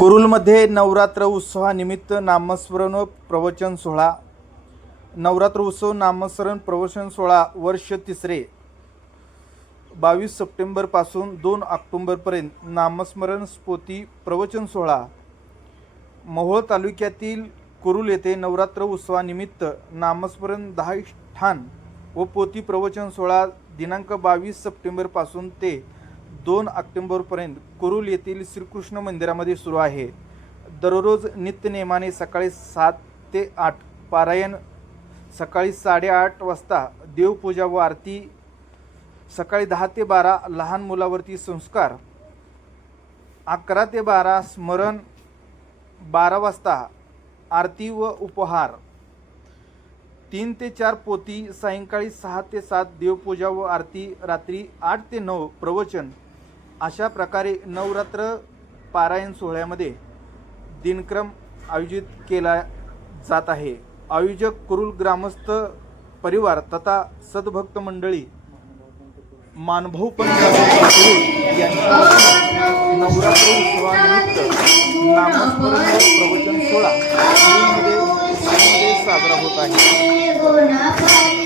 कुरुलमध्ये नवरात्र उत्सवानिमित्त नामस्मरण व प्रवचन सोहळा. नवरात्र उत्सव नामस्मरण प्रवचन सोहळा वर्ष तिसरे. बावीस सप्टेंबरपासून दोन ऑक्टोंबरपर्यंत नामस्मरण स्फोती प्रवचन सोहळा. मोहोळ तालुक्यातील कुरुल येथे नवरात्र उत्सवानिमित्त नामस्मरण दहा ठाण व पोती प्रवचन सोहळा दिनांक बावीस सप्टेंबरपासून ते दोन ऑक्टोंबरपर्यंत कुरुल येथील श्रीकृष्ण मंदिरामध्ये सुरू आहे. दररोज नित्यनेमाने सकाळी सात ते आठ पारायण सकाळी साडेआठ वाजता देवपूजा व आरती सकाळी दहा ते बारा लहान मुलावरती संस्कार. अकरा ते बारा स्मरण. बारा वाजता आरती व उपहार. तीन ते चार पोती सायंकाळी सहा ते सात देवपूजा व आरती. रात्री आठ ते नऊ प्रवचन. अशा प्रकारे नवरात्र पारायण सोहळ्यामध्ये दिनक्रम आयोजित केला जात आहे. आयोजक कुरुल ग्रामस्थ परिवार तथा सद्भक्त मंडळी मानभाऊ पंत नवरात्र उत्सवानिमित्त नामस्मरण प्रवचन सोहळा साजरा होत आहे.